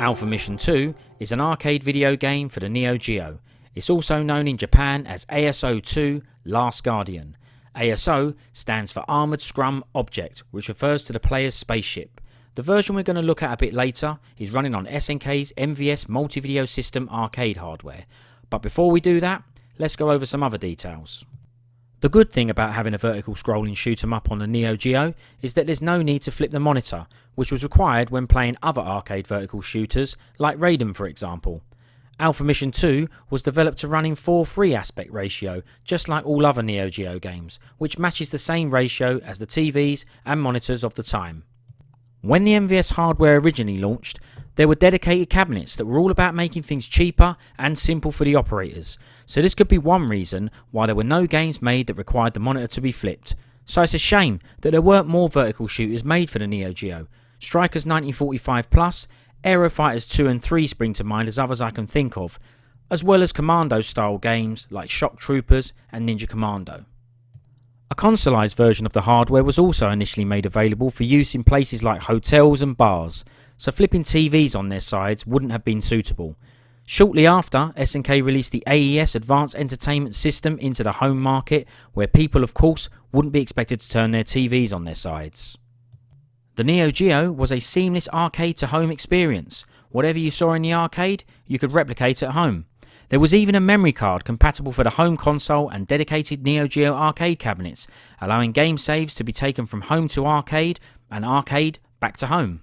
Alpha Mission 2 is an arcade video game for the Neo Geo. It's also known in Japan as ASO 2 Last Guardian. ASO stands for Armoured Scrum Object, which refers to the player's spaceship. The version we're going to look at a bit later is running on SNK's MVS multi-video system arcade hardware. But before we do that, let's go over some other details. The good thing about having a vertical scrolling shoot 'em up on the Neo Geo is that there's no need to flip the monitor, which was required when playing other arcade vertical shooters like Raiden for example. Alpha Mission 2 was developed to run in 4:3 aspect ratio, just like all other Neo Geo games, which matches the same ratio as the TVs and monitors of the time. When the MVS hardware originally launched, there were dedicated cabinets that were all about making things cheaper and simple for the operators, so this could be one reason why there were no games made that required the monitor to be flipped. So it's a shame that there weren't more vertical shooters made for the Neo Geo. Strikers 1945 Plus, Aero Fighters 2 and 3 spring to mind as others I can think of, as well as Commando style games like Shock Troopers and Ninja Commando. A consoleized version of the hardware was also initially made available for use in places like hotels and bars, so flipping TVs on their sides wouldn't have been suitable. Shortly after, SNK released the AES Advanced Entertainment System into the home market, where people of course wouldn't be expected to turn their TVs on their sides. The Neo Geo was a seamless arcade to home experience. Whatever you saw in the arcade, you could replicate at home. There was even a memory card compatible for the home console and dedicated Neo Geo arcade cabinets, allowing game saves to be taken from home to arcade and arcade back to home.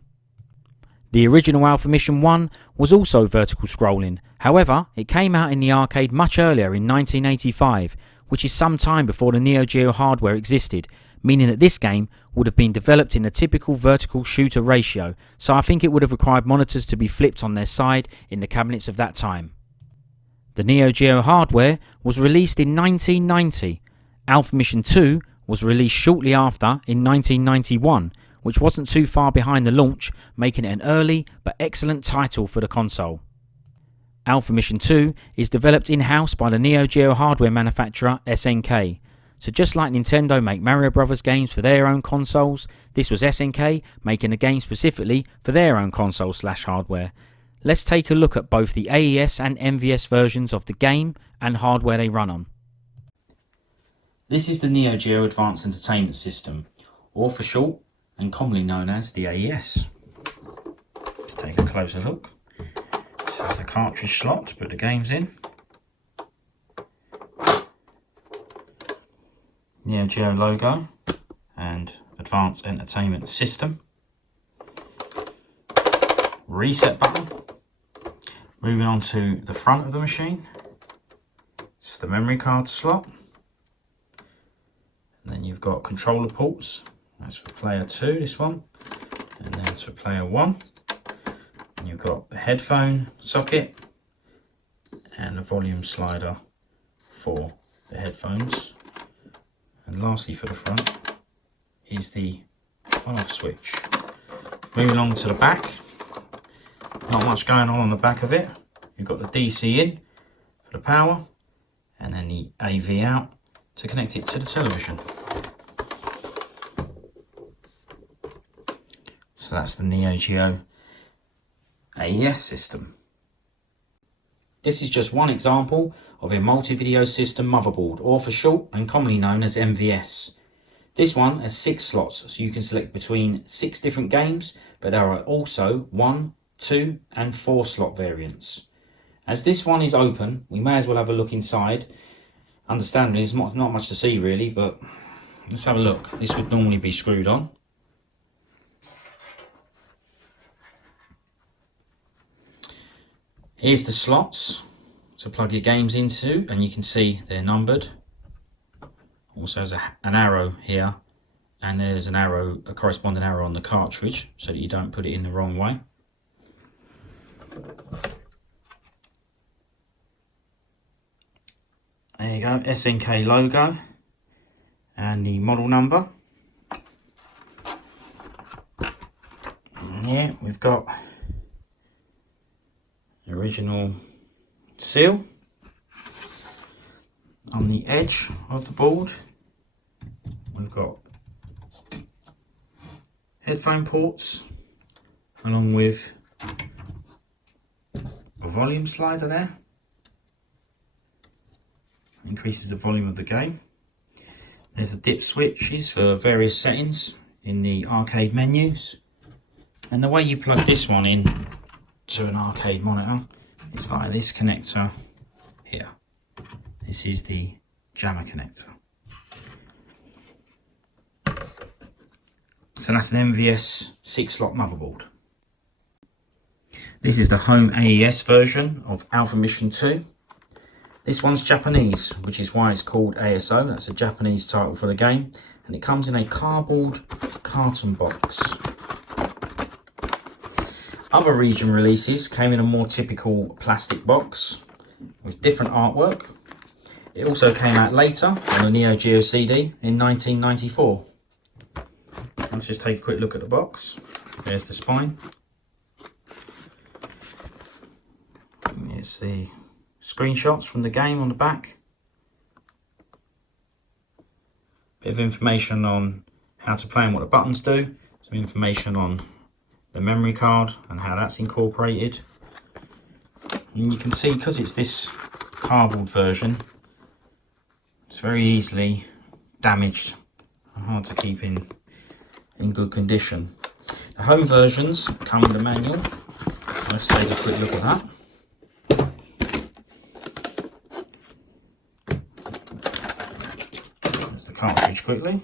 The original Alpha Mission 1 was also vertical scrolling, however it came out in the arcade much earlier in 1985, which is some time before the Neo Geo hardware existed, meaning that this game would have been developed in a typical vertical shooter ratio, so I think it would have required monitors to be flipped on their side in the cabinets of that time. The Neo Geo hardware was released in 1990. Alpha Mission 2 was released shortly after in 1991, which wasn't too far behind the launch, making it an early but excellent title for the console. Alpha Mission 2 is developed in-house by the Neo Geo hardware manufacturer SNK. So just like Nintendo make Mario Brothers games for their own consoles, this was SNK making a game specifically for their own console/hardware. Let's take a look at both the AES and MVS versions of the game and hardware they run on. This is the Neo Geo Advanced Entertainment System, or for short and commonly known as the AES. Let's take a closer look. This is the cartridge slot to put the games in. Neo Geo logo and Advanced Entertainment System. Reset button. Moving on to the front of the machine, it's the memory card slot, and then you've got controller ports. That's for player 2, this one, and then for player 1. And you've got the headphone socket and the volume slider for the headphones. And lastly for the front is the on-off switch. Moving on to the back. Not much going on the back of it. You've got the DC in for the power and then the AV out to connect it to the television. So that's the Neo Geo AES system. This is just one example of a multi-video system motherboard, or for short and commonly known as MVS. This one has 6 slots, so you can select between 6 different games, but there are also 1, 2 and 4 slot variants. As this one is open, we may as well have a look inside. Understandably, there's not much to see really, but let's have a look. This would normally be screwed on. Here's the slots to plug your games into, and you can see they're numbered. Also has an arrow here, and there's a corresponding arrow on the cartridge so that you don't put it in the wrong way. There you go, SNK logo and the model number. Yeah, we've got the original seal on the edge of the board. We've got headphone ports along with a volume slider there. Increases the volume of the game. There's the dip switches for various settings in the arcade menus. And the way you plug this one in to an arcade monitor is via this connector here. This is the jammer connector. So that's an MVS 6-slot motherboard. This is the home AES version of Alpha Mission 2. This one's Japanese, which is why it's called ASO. That's a Japanese title for the game. And it comes in a cardboard carton box. Other region releases came in a more typical plastic box with different artwork. It also came out later on the Neo Geo CD in 1994. Let's just take a quick look at the box. There's the spine. It's the screenshots from the game on the back. Bit of information on how to play and what the buttons do. Some information on the memory card and how that's incorporated. And you can see, because it's this cardboard version, it's very easily damaged and hard to keep in good condition. The home versions come with a manual. Let's take a quick look at that. There's the cartridge quickly.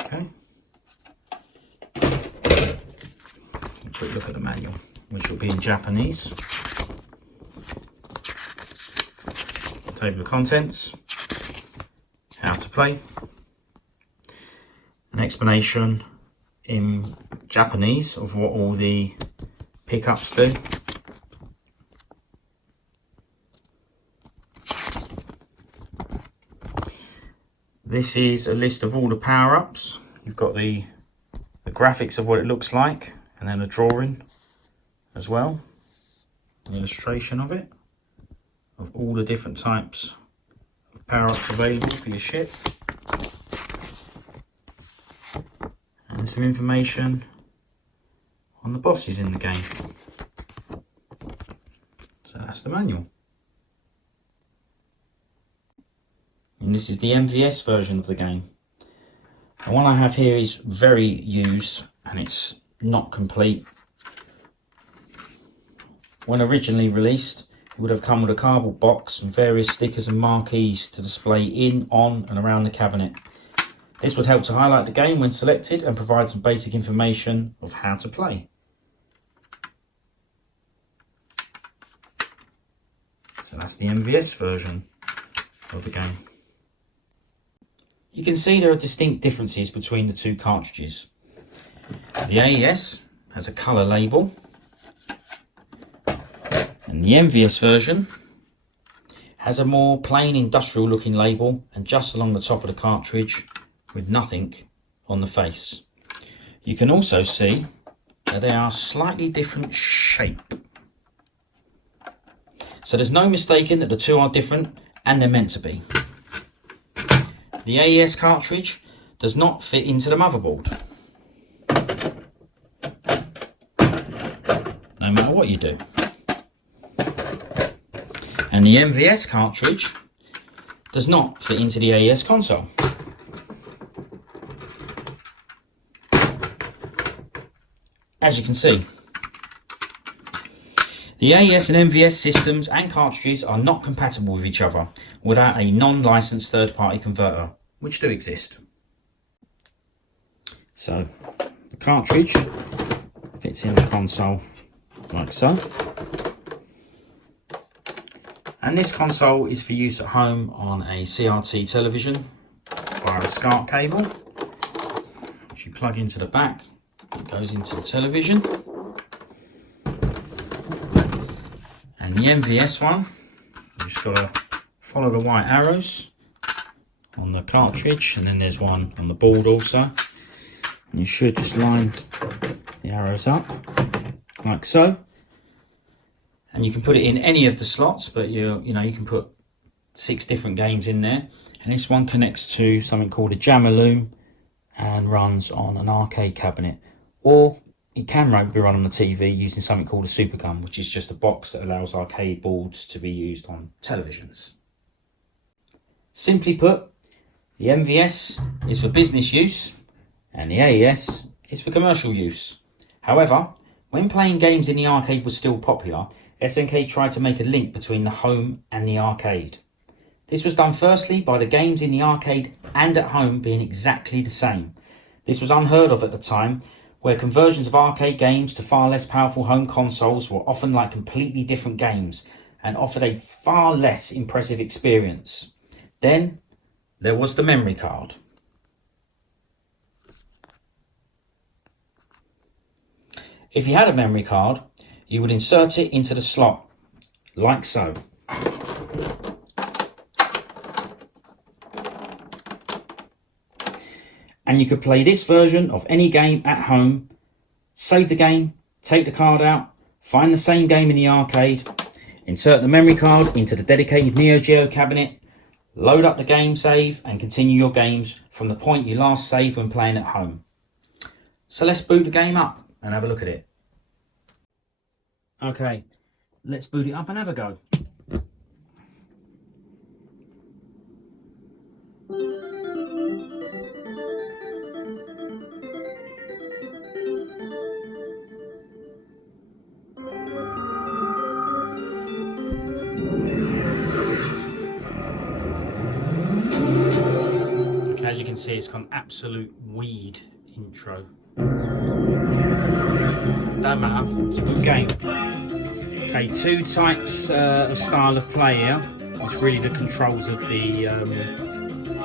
Okay. A quick look at the manual, which will be in Japanese. Table of contents, how to play, an explanation in Japanese of what all the pickups do. This is a list of all the power-ups. You've got the graphics of what it looks like, and then a drawing as well, an illustration of it, of all the different types of power-ups available for your ship. And some information on the bosses in the game. So that's the manual. And this is the MVS version of the game. The one I have here is very used and it's not complete. When originally released, it would have come with a cardboard box and various stickers and marquees to display in, on and around the cabinet. This would help to highlight the game when selected and provide some basic information of how to play. So that's the MVS version of the game. You can see there are distinct differences between the two cartridges. The AES has a colour label, and the MVS version has a more plain industrial looking label and just along the top of the cartridge with nothing on the face. You can also see that they are slightly different shape. So there's no mistaking that the two are different, and they're meant to be. The AES cartridge does not fit into the motherboard, no matter what you do. And the MVS cartridge does not fit into the AES console. As you can see, the AES and MVS systems and cartridges are not compatible with each other without a non-licensed third-party converter, which do exist. So the cartridge fits in the console like so. And this console is for use at home on a CRT television via a SCART cable, which you plug into the back. It goes into the television. And the MVS one, you just got to follow the white arrows on the cartridge, and then there's one on the board also. And you should just line the arrows up like so. And you can put it in any of the slots, but you can put 6 different games in there. And this one connects to something called a jammer loom and runs on an arcade cabinet or it can be run on the TV using something called a super gun, which is just a box that allows arcade boards to be used on televisions. Simply put, the MVS is for business use and the AES is for commercial use. However, when playing games in the arcade was still popular, SNK tried to make a link between the home and the arcade. This was done firstly by the games in the arcade and at home being exactly the same. This was unheard of at the time, where conversions of arcade games to far less powerful home consoles were often like completely different games and offered a far less impressive experience. Then there was the memory card. If you had a memory card, you would insert it into the slot, like so. And you could play this version of any game at home, save the game, take the card out, find the same game in the arcade, insert the memory card into the dedicated Neo Geo cabinet, load up the game save and continue your games from the point you last saved when playing at home. So let's boot the game up and have a look at it. Okay, let's boot it up and have a go. Okay, as you can see, it's gone absolute weed intro. Don't matter, it's a good game. Okay, two types of style of play here. It's really the controls of the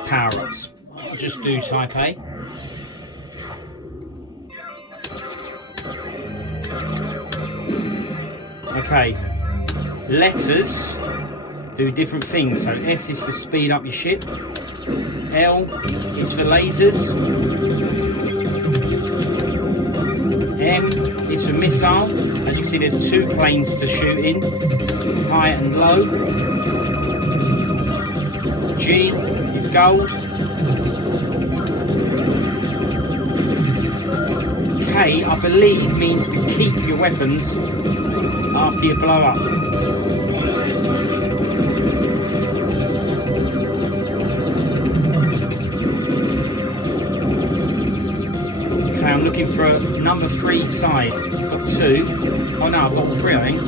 power-ups. I'll just do type A. Okay, letters do different things. So S is to speed up your ship. L is for lasers. M is for missile. As you can see, there's two planes to shoot in, high and low. G is gold. K, I believe, means to keep your weapons after you blow up. Okay, I'm looking for a number 3 side. I've got 2. Oh no, I've got 3, I think.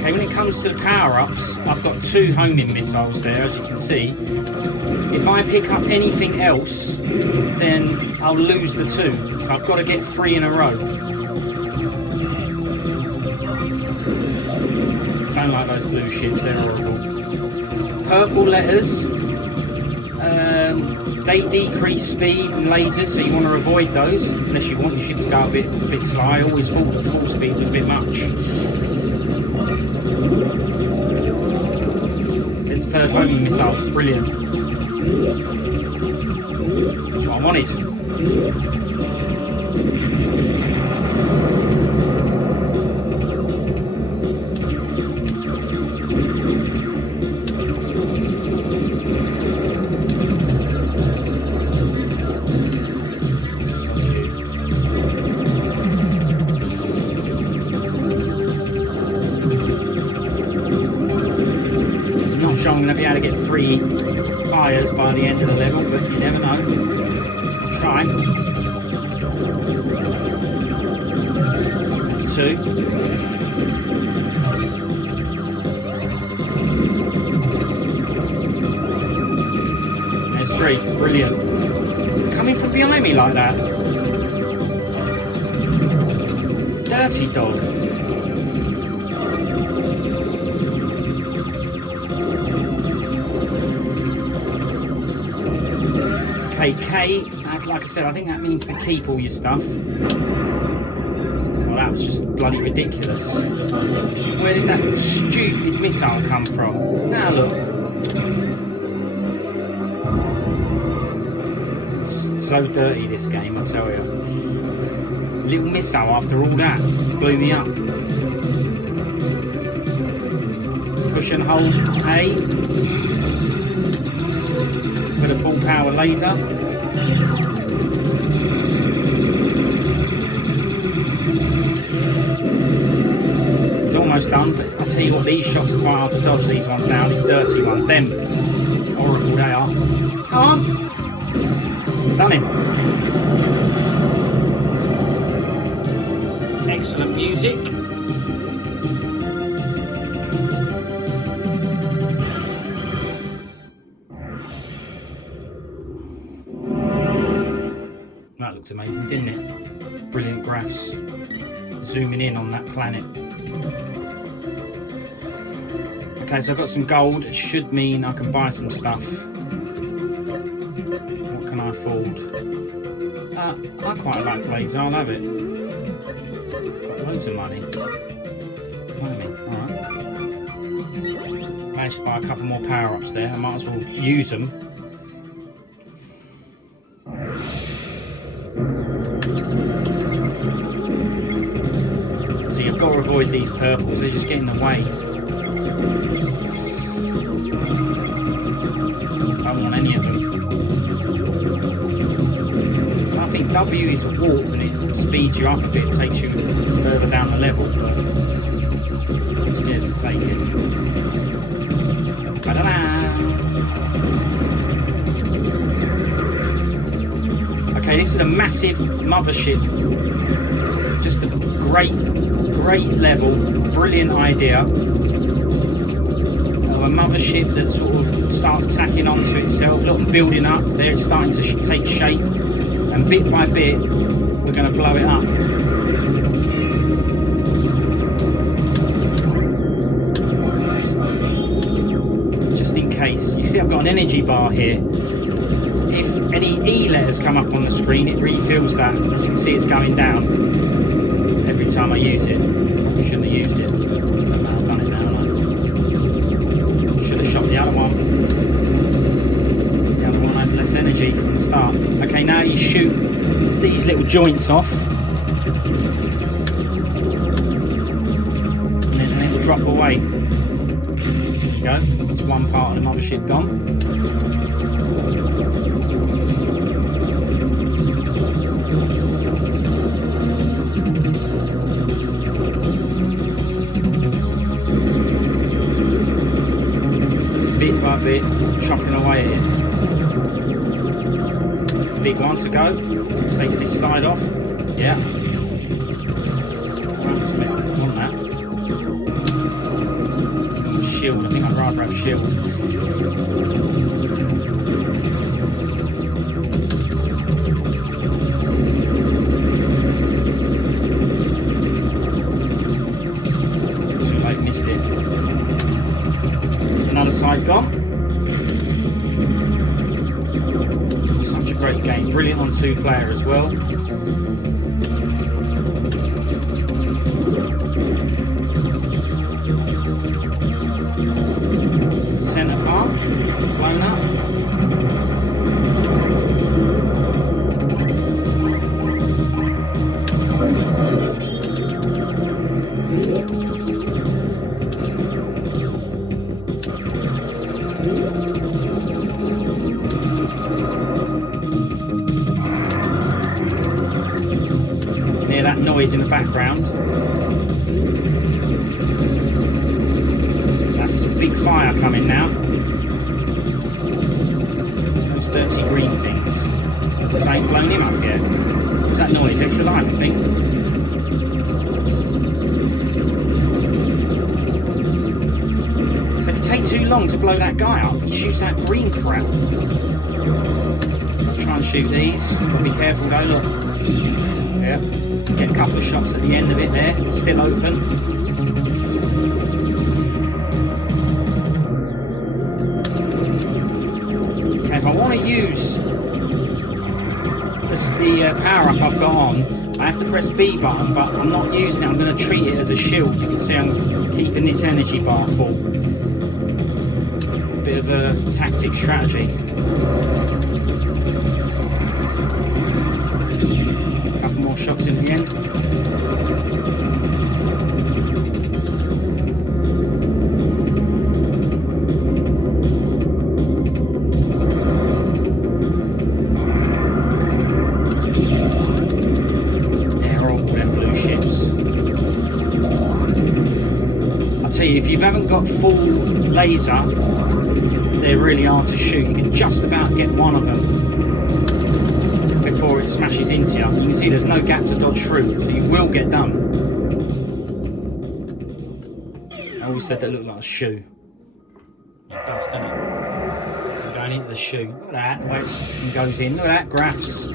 Okay, when it comes to the power-ups, I've got 2 homing missiles there, as you can see. If I pick up anything else, then I'll lose the 2. So I've got to get 3 in a row. Don't like those blue ships, they're horrible. Purple letters, they decrease speed and lasers, so you want to avoid those, unless you want your ship to go a bit slow. I always thought the full speed was a bit much. There's the third homing missile, brilliant. That's what I wanted. I'm going to be able to get 3 fires by the end of the level, but you never know. Try. That's 2. There's 3. Brilliant. Coming from behind me like that. Dirty dog. K, like I said, I think that means to keep all your stuff. Well, that was just bloody ridiculous. Where did that stupid missile come from? Now look. It's so dirty, this game, I tell you. Little missile after all that. Blew me up. Push and hold A for the full power laser. It's almost done, but I'll tell you what, these shots are quite hard to dodge, these ones now, these dirty ones. Them, horrible they are. Come on! Done him. Excellent music. That looks amazing, didn't it? Brilliant graphs. Zooming in on that planet. Okay, so I've got some gold. It should mean I can buy some stuff. What can I afford? I quite like laser, I'll have it. Got loads of money. Alright. Managed to buy a couple more power-ups there. I might as well use them. See, I've got to avoid these purples, they just get in the way. I don't want any of them. I think W is warp and it speeds you up a bit, takes you further down the level, but I'm scared to take it. Ba-da-da! Okay, this is a massive mothership. Just a great level, brilliant idea of a mothership that sort of starts tacking onto itself. Look, building up there, it's starting to take shape, and bit by bit we're going to blow it up. Just in case, you see I've got an energy bar here. If any E letters come up on the screen, it refills that. As you can see, it's going down every time I use it. I shouldn't have used it. I've done it now, haven't I? Should have shot the other one. The other one had less energy from the start. Okay, now you shoot these little joints off. And then it will drop away. There you go. That's one part of the mothership gone. Bit by bit, chopping away at it. Big one to go. Takes this side off. Yeah. Want that. Shield. I think I'd rather have shield. Too late, missed it. Another side gone. Such a great game, brilliant on 2-player as well. Centre part, blown up. Hear that noise in the background. That's a big fire coming now. Those dirty green things. This ain't blown him up yet. What's that noise? Extra life, I think. So if it takes too long to blow that guy up, he shoots that green crap. I'll try and shoot these. But be careful though, look. Yeah. Get a couple of shots at the end of it there. It's still open. Okay, if I want to use the power up I've got on, I have to press B button, but I'm not using it. I'm going to treat it as a shield. You can see I'm keeping this energy bar full. Bit of a tactic strategy. Couple more shots in the end. haven't got full laser, they're really hard to shoot. You can just about get one of them before it smashes into you. You can see there's no gap to dodge through, so you will get done. I always said that looked like a shoe. It does, doesn't it? Going into the shoe. Look at that, the way it goes in. Look at that, graphs.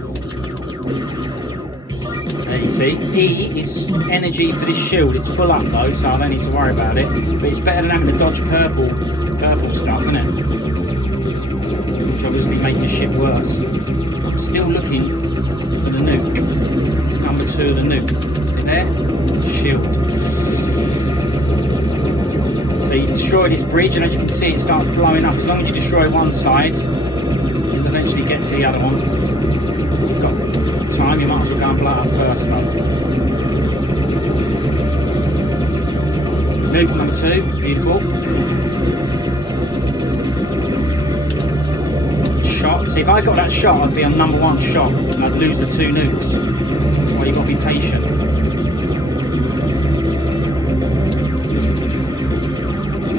There you see, E is energy for this shield. It's full up though, so I don't need to worry about it. But it's better than having to dodge purple stuff, isn't it? Which obviously makes the ship worse. I'm still looking for the nuke. Number 2 of the nuke. Is it there? Shield. So you destroy this bridge, and as you can see, it starts blowing up. As long as you destroy one side, you'll eventually get to the other one. You've got time, you might as well go and blow it up first though. Nuke number 2, beautiful. Shot. See, if I got that shot, I'd be on number 1 shot, and I'd lose the 2 nukes. That's why you've got to be patient.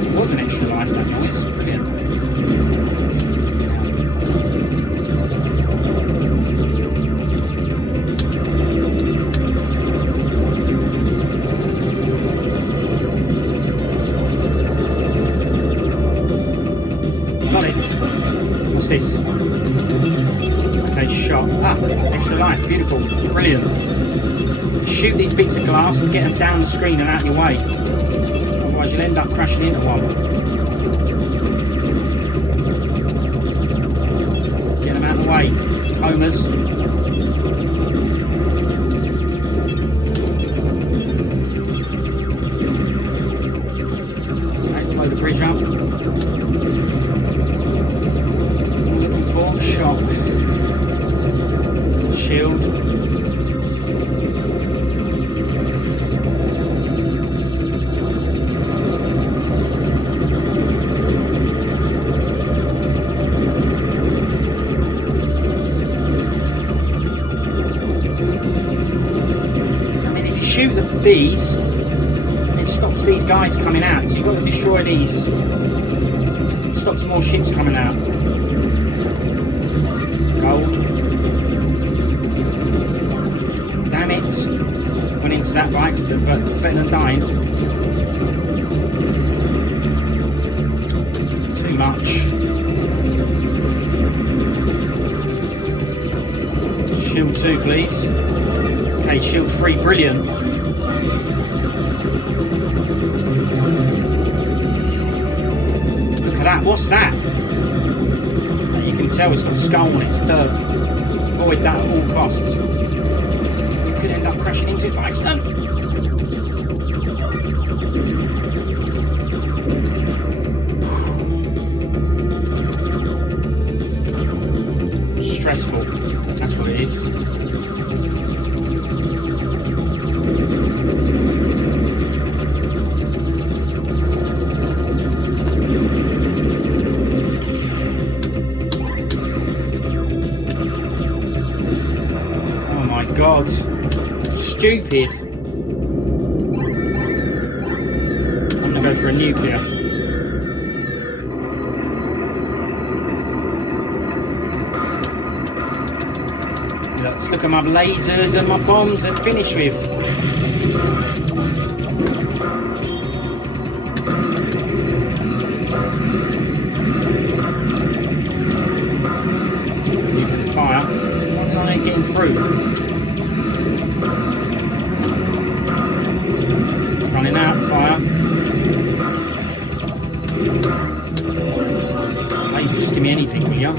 It was an extra life, that noise. Brilliant. Got it. What's this? Okay, shot. Ah, extra life. Beautiful. Brilliant. Shoot these bits of glass and get them down the screen and out your way. Otherwise you'll end up crashing into one. Get them out of the way. Homers. Okay, blow the bridge up. Shot. Shield. I mean, if you shoot these, it stops these guys coming out. So you've got to destroy these. It stops more ships coming out. Damn it! Went into that by accident, but better than dying. Too much. Shield 2, please. Okay, shield 3, brilliant. Look at that, what's that? You can tell it's got a skull on its dirt. Avoid that at all costs. You could end up crashing into it by accident. Stressful. That's what it is. God, stupid. I'm gonna go for a nuclear. Let's look at my lasers and my bombs and finish with. Nuclear fire. Why aren't they getting through? Running out, fire. Please just give me anything, will you?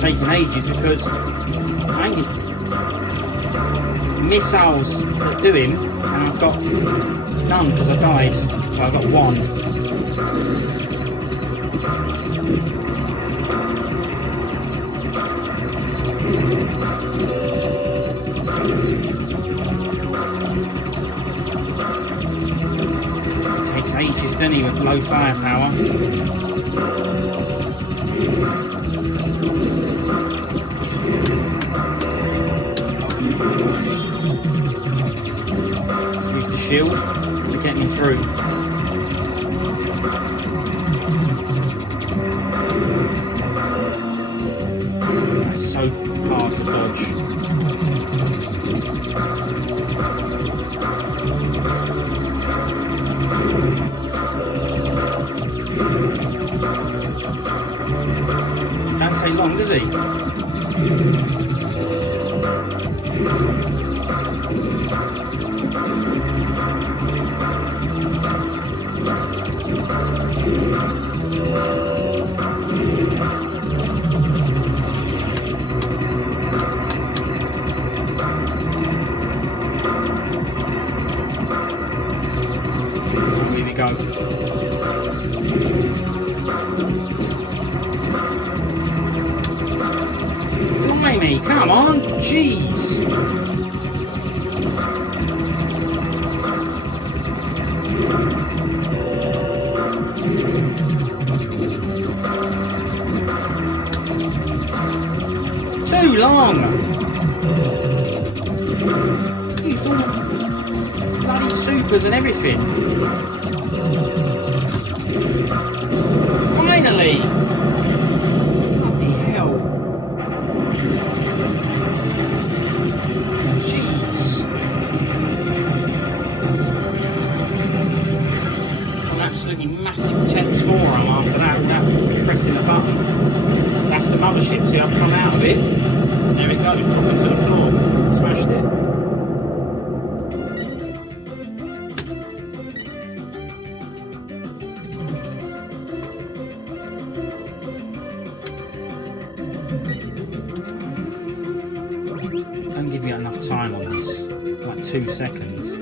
Taking ages because I ain't missiles that do him, and I've got None, because I died. So I got one. It takes ages, doesn't he, with low firepower? Shield to get me through. That's so hard to dodge. Don't take long, does he? Here we go. Blimey me, come on, jeez. Too long! He's all bloody supers and everything. Finally! Bloody hell. Jeez. An absolutely massive tense forearm after that without pressing the button. That's the mothership, see, I've come out of it. There it goes, dropping to the floor. Smashed it. Don't give you enough time on this. Like 2 seconds.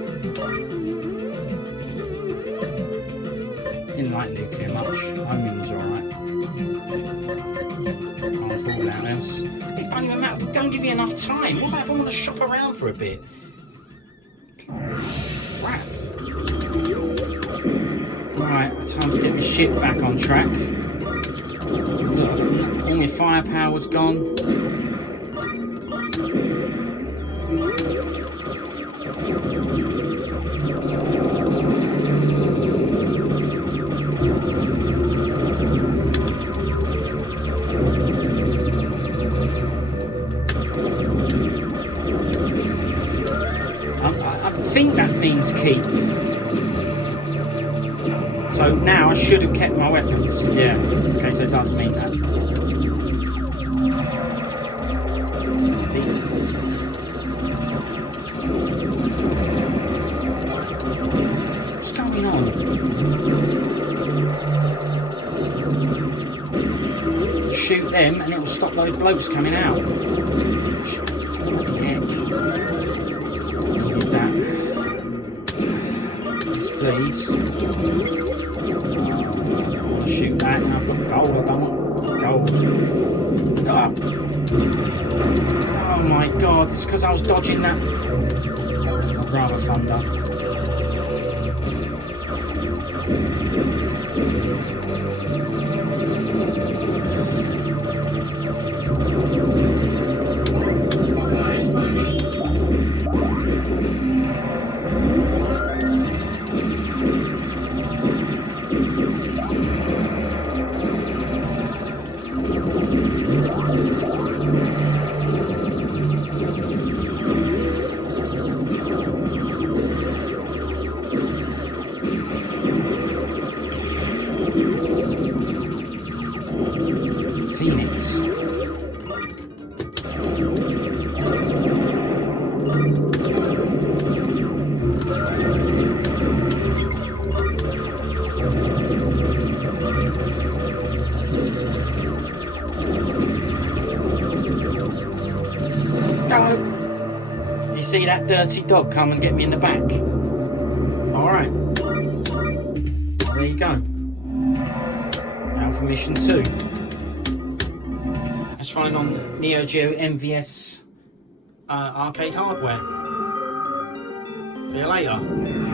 Didn't like nuclear much. Homing was alright. Can't fall out else. It's only a matter. Don't give you enough time. What about if I want to shop around for a bit? Crap. Right, time to get my ship back on track. All my firepower's gone. I think that means keep. So now I should have kept my weapons. Yeah, okay, so it does mean that. What's going on? Shoot them and it will stop those blokes coming out. Please. Shoot that and I've got gold. I don't want gold. Oh. Oh my god, it's because I was dodging that. I'd rather thunder. See that dirty dog come and get me in the back? Alright. Right. There you go. Now for mission 2. That's running on Neo Geo MVS arcade hardware. See you later.